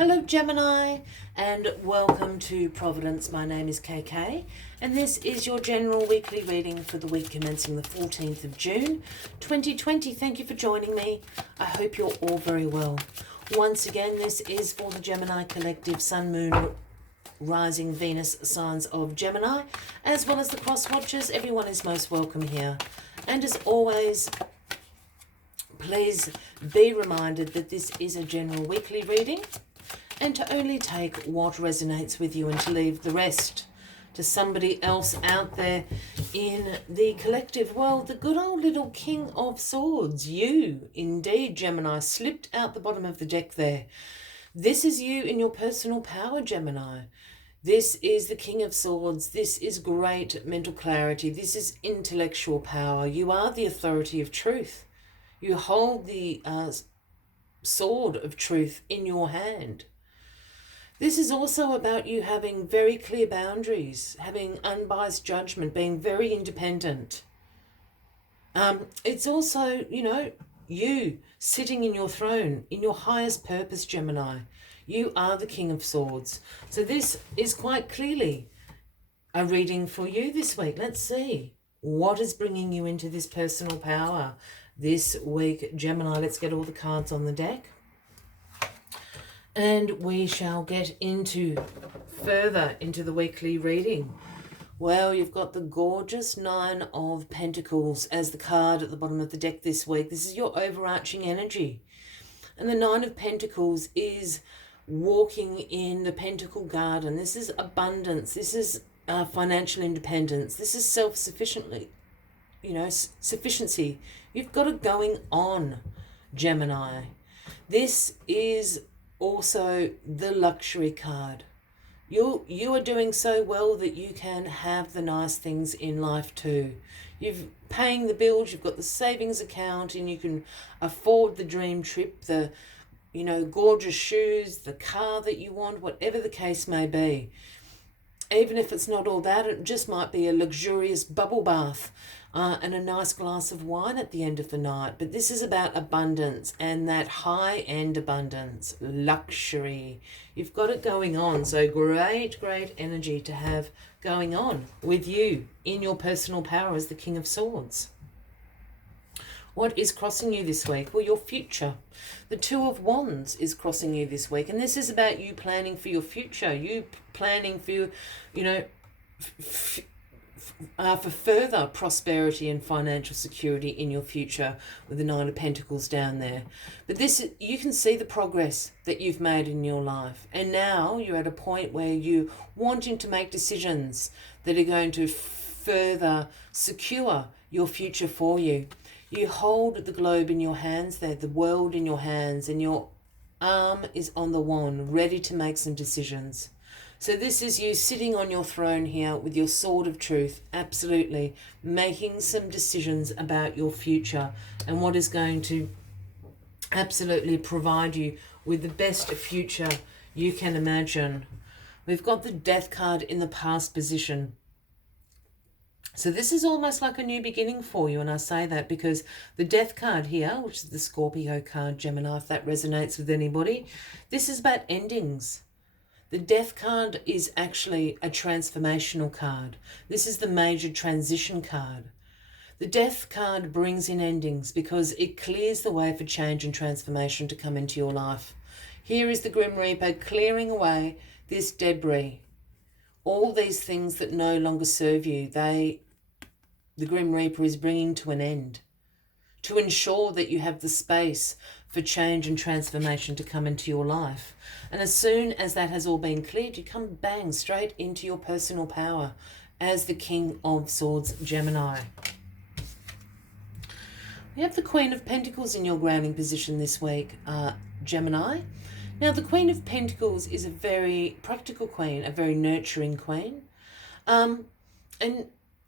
Hello Gemini and welcome to Providence. My name is KK and this is your general weekly reading for the week commencing the 14th of June 2020. Thank you for joining me. I hope you're all very well. Once again, this is for the Gemini Collective Sun, Moon, Rising, Venus signs of Gemini, as well as the cross watchers. Everyone is most welcome here. And as always, please be reminded that this is a general weekly reading and to only take what resonates with you and to leave the rest to somebody else out there in the collective. Well, the good old little King of Swords, you indeed, Gemini, slipped out the bottom of the deck there. This is you in your personal power, Gemini. This is the King of Swords. This is great mental clarity. This is intellectual power. You are the authority of truth. You hold the sword of truth in your hand. This is also about you having very clear boundaries, having unbiased judgment, being very independent. It's also, you sitting in your throne, in your highest purpose, Gemini. You are the King of Swords. So this is quite clearly a reading for you this week. Let's see what is bringing you into this personal power this week, Gemini. Let's get all the cards on the deck. And we shall get further into the weekly reading. Well, you've got the gorgeous Nine of Pentacles as the card at the bottom of the deck this week. This is your overarching energy. And the Nine of Pentacles is walking in the Pentacle Garden. This is abundance. This is financial independence. This is self-sufficiency. Sufficiency. You've got it going on, Gemini. This is also the luxury card. You are doing so well that you can have the nice things in life too. You've paying the bills, you've got the savings account, and you can afford the dream trip, the gorgeous shoes, the car that you want, whatever the case may be. Even if it's not all that, it just might be a luxurious bubble bath and a nice glass of wine at the end of the night. But this is about abundance and that high-end abundance, luxury. You've got it going on. So great energy to have going on with you in your personal power as the King of Swords. What is crossing you this week? Well, your future. The Two of Wands is crossing you this week. And this is about you planning for your future. You planning for, for further prosperity and financial security in your future with the Nine of Pentacles down there. But this, you can see the progress that you've made in your life. And now you're at a point where you're wanting to make decisions that are going to further secure your future for you. You hold the globe in your hands there, the world in your hands, and your arm is on the wand, ready to make some decisions. So this is you sitting on your throne here with your sword of truth, absolutely making some decisions about your future and what is going to absolutely provide you with the best future you can imagine. We've got the Death card in the past position. So this is almost like a new beginning for you, and I say that because the Death card here, which is the Scorpio card, Gemini, if that resonates with anybody, this is about endings. The Death card is actually a transformational card. This is the major transition card. The Death card brings in endings because it clears the way for change and transformation to come into your life. Here is the Grim Reaper clearing away this debris. All these things that no longer serve you, the Grim Reaper is bringing to an end to ensure that you have the space for change and transformation to come into your life. And as soon as that has all been cleared, you come bang straight into your personal power as the King of Swords, Gemini. We have the Queen of Pentacles in your grounding position this week, Gemini. Now, the Queen of Pentacles is a very practical queen, a very nurturing queen. And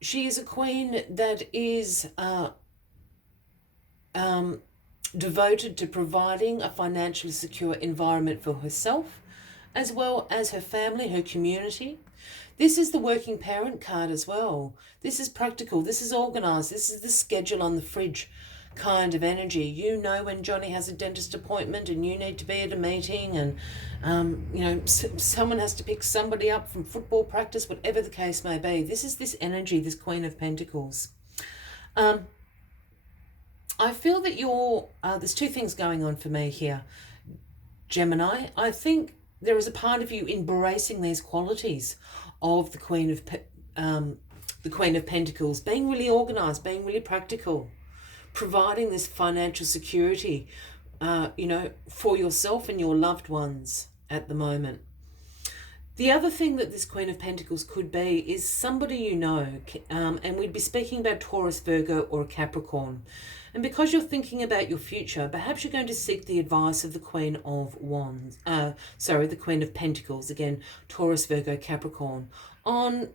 she is a queen that is devoted to providing a financially secure environment for herself, as well as her family, her community. This is the working parent card as well. This is practical. This is organised. This is the schedule on the fridge kind of energy. You know when Johnny has a dentist appointment and you need to be at a meeting, and someone has to pick somebody up from football practice, whatever the case may be. This is this energy, this Queen of Pentacles. I feel that there's two things going on for me here, Gemini. I think there is a part of you embracing these qualities of the Queen of Pentacles, being really organized, being really practical, providing this financial security, for yourself and your loved ones at the moment. The other thing that this Queen of Pentacles could be is somebody you know, and we'd be speaking about Taurus, Virgo, or Capricorn. And because you're thinking about your future, perhaps you're going to seek the advice of the Queen of the Queen of Pentacles, again, Taurus, Virgo, Capricorn, on,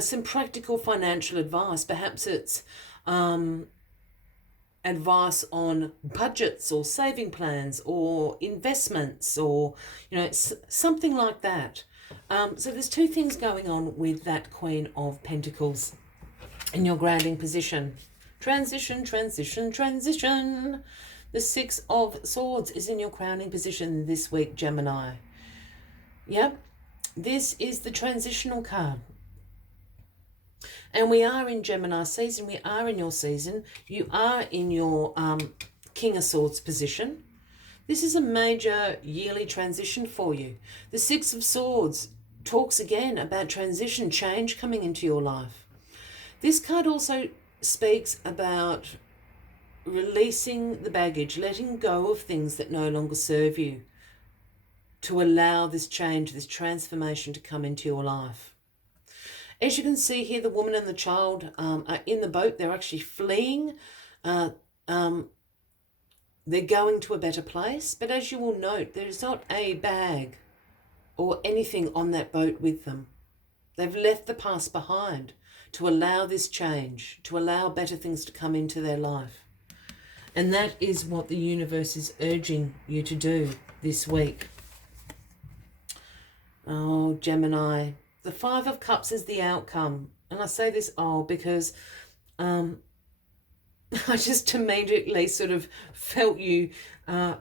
some practical financial advice. Perhaps it's advice on budgets or saving plans or investments or, something like that. So there's two things going on with that Queen of Pentacles in your grounding position. Transition, transition, transition. The Six of Swords is in your crowning position this week, Gemini. Yep, this is the transitional card. And we are in Gemini season. We are in your season. You are in your King of Swords position. This is a major yearly transition for you. The Six of Swords talks again about transition, change coming into your life. This card also speaks about releasing the baggage, letting go of things that no longer serve you, to allow this change, this transformation to come into your life. As you can see here, the woman and the child are in the boat. They're actually fleeing. They're going to a better place. But as you will note, there's not a bag or anything on that boat with them. They've left the past behind to allow this change, to allow better things to come into their life. And that is what the universe is urging you to do this week. Oh, Gemini. The Five of Cups is the outcome. And I say this because I just immediately sort of felt you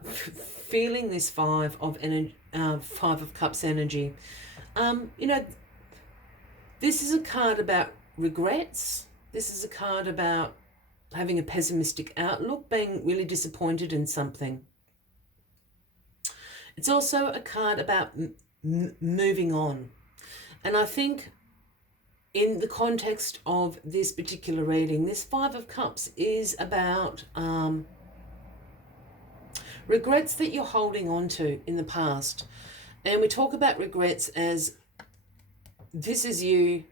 feeling this Five of Cups energy. This is a card about regrets. This is a card about having a pessimistic outlook, being really disappointed in something. It's also a card about moving on. And I think in the context of this particular reading, this Five of Cups is about regrets that you're holding on to in the past. And we talk about regrets as this is you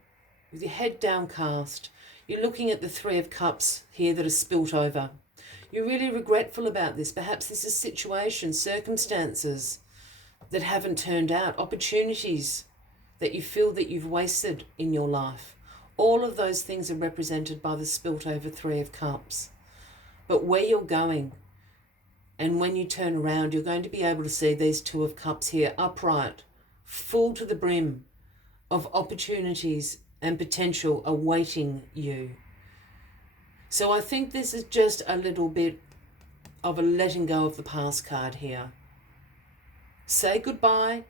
with your head downcast. You're looking at the Three of Cups here that are spilt over. You're really regretful about this. Perhaps this is situations, circumstances that haven't turned out, opportunities that you feel that you've wasted in your life. All of those things are represented by the spilt over Three of Cups. But where you're going, and when you turn around, you're going to be able to see these Two of Cups here, upright, full to the brim of opportunities and potential awaiting you. So I think this is just a little bit of a letting go of the past card here. Say goodbye.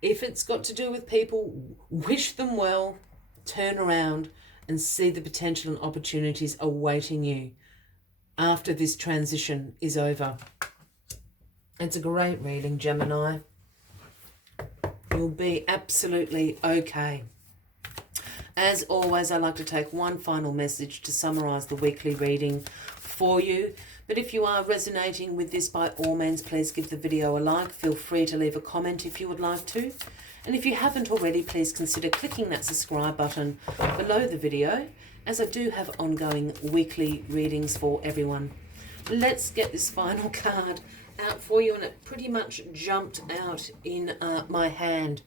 If it's got to do with people, wish them well, turn around and see the potential and opportunities awaiting you after this transition is over. It's a great reading, Gemini. You'll be absolutely okay. As always, I like to take one final message to summarize the weekly reading for you. But if you are resonating with this, by all means, please give the video a like. Feel free to leave a comment if you would like to. And if you haven't already, please consider clicking that subscribe button below the video, as I do have ongoing weekly readings for everyone. Let's get this final card out for you, and it pretty much jumped out in my hand.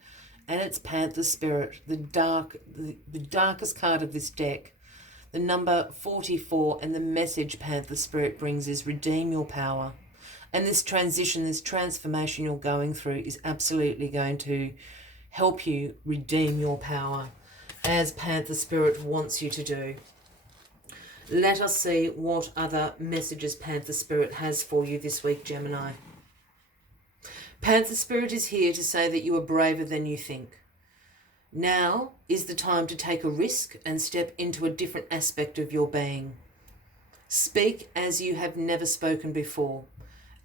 And it's Panther Spirit, the darkest card of this deck. The number 44, and the message Panther Spirit brings is redeem your power. And this transition, this transformation you're going through is absolutely going to help you redeem your power, as Panther Spirit wants you to do. Let us see what other messages Panther Spirit has for you this week, Gemini. Panther Spirit is here to say that you are braver than you think. Now is the time to take a risk and step into a different aspect of your being. Speak as you have never spoken before.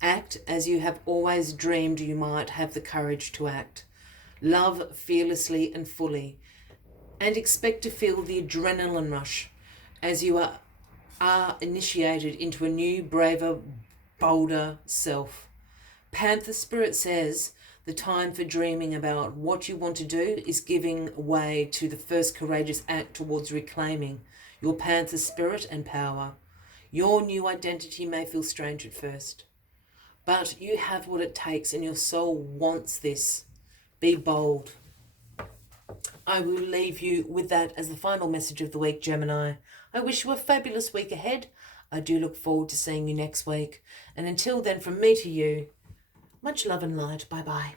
Act as you have always dreamed you might have the courage to act. Love fearlessly and fully. And expect to feel the adrenaline rush as you are initiated into a new, braver, bolder self. Panther Spirit says the time for dreaming about what you want to do is giving way to the first courageous act towards reclaiming your Panther Spirit and power. Your new identity may feel strange at first, but you have what it takes and your soul wants this. Be bold. I will leave you with that as the final message of the week, Gemini. I wish you a fabulous week ahead. I do look forward to seeing you next week. And until then, from me to you, much love and light. Bye-bye.